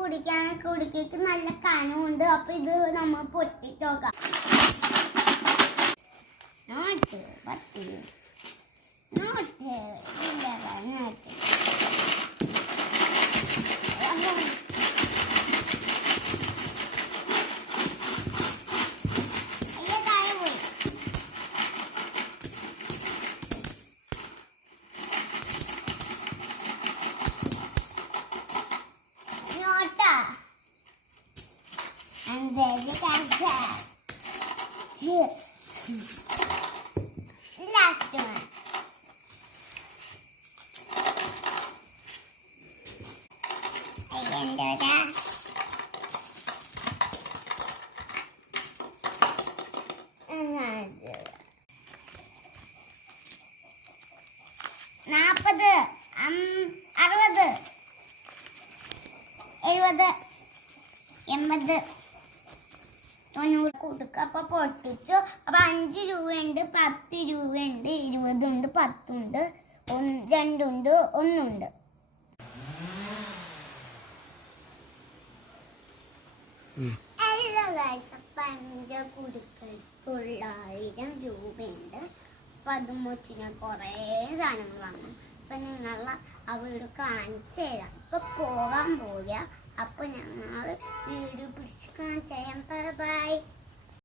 കുടിക്കാനൊക്കെ കുടിക്കേക്ക് നല്ല കനമുണ്ട്. അപ്പൊ ഇത് നമ്മൾ പൊട്ടിട്ട് നോക്കാം. നോട്ട് 10 നോട്ട് ഇല്ല not and then you can tell. Here. Last one. I can do that. നാപ്പത് 60 70 80 90 കൊടുക്കുക. അപ്പൊ പൊട്ടിച്ചു. അപ്പൊ 5 രൂപയുണ്ട്, 10 രൂപയുണ്ട്, 20 ഉണ്ട്, 10 ഉണ്ട്, 2 ഉണ്ട്, 1 ഉണ്ട്. ഹലോ ഗൈസ്, അപ്പൊ 5 കൊടുക്കൽ 900 രൂപയുണ്ട്. അപ്പൊ അത് മുച്ചിന് കുറേ സാധനങ്ങൾ വാങ്ങണം. അപ്പൊ നിങ്ങൾ ആ വീട് കാണിച്ചു തരാം. ഇപ്പൊ പോകാൻ പോവുക. അപ്പൊ ഞങ്ങൾ വീഡിയോ പിടിച്ച് കാണിച്ചു തരാം. ബൈ.